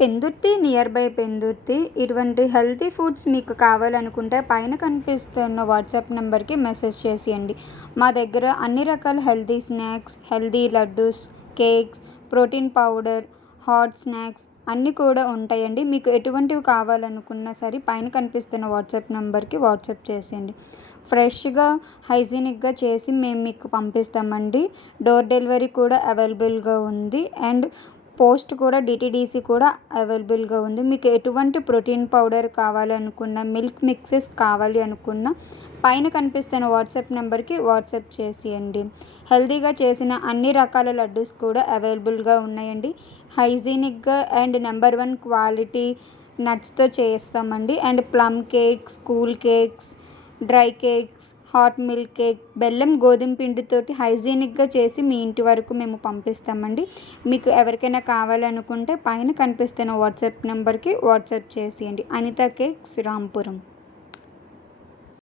Pendurthi, near by Pendurthi. ఇటువంటి healthy foods మీకు కావాలనుకుంటే పైన కనిపిస్తున్న వాట్సాప్ నెంబర్కి మెసేజ్ చేసేయండి. మా దగ్గర అన్ని రకాల healthy snacks, healthy laddoos, cakes, protein powder, hot snacks అన్నీ కూడా ఉంటాయండి. మీకు ఎటువంటివి కావాలనుకున్నా సరే పైన కనిపిస్తున్న వాట్సాప్ నెంబర్కి వాట్సాప్ చేసేయండి. ఫ్రెష్గా, హైజీనిక్గా చేసి మేము మీకు పంపిస్తామండి. డోర్ డెలివరీ కూడా అవైలబుల్గా ఉంది. అండ్ పోస్ట్ కూడా డిటీడీసీ కూడా అవైలబుల్గా ఉంది. మీకు ఎటువంటి ప్రోటీన్ పౌడర్ కావాలనుకున్న, మిల్క్ మిక్సెస్ కావాలి అనుకున్న పైన కనిపిస్తున్న వాట్సాప్ నెంబర్కి వాట్సాప్ చేసేయండి. హెల్తీగా చేసిన అన్ని రకాల లడ్డూస్ కూడా అవైలబుల్గా ఉన్నాయండి. హైజీనిక్గా అండ్ నెంబర్ 1 క్వాలిటీ నట్స్తో చేస్తామండి. And plum cakes, cool cakes, dry cakes, hot milk cake, బెల్లం గోధుమ పిండితోటి హైజీనిక్గా చేసి మీ ఇంటి వరకు మేము పంపిస్తామండి. మీకు ఎవరికైనా కావాలనుకుంటే పైన కనిపిస్తున్న వాట్సాప్ నెంబర్కి వాట్సాప్ చేసేయండి. అనిత కేక్స్, రాంపురం.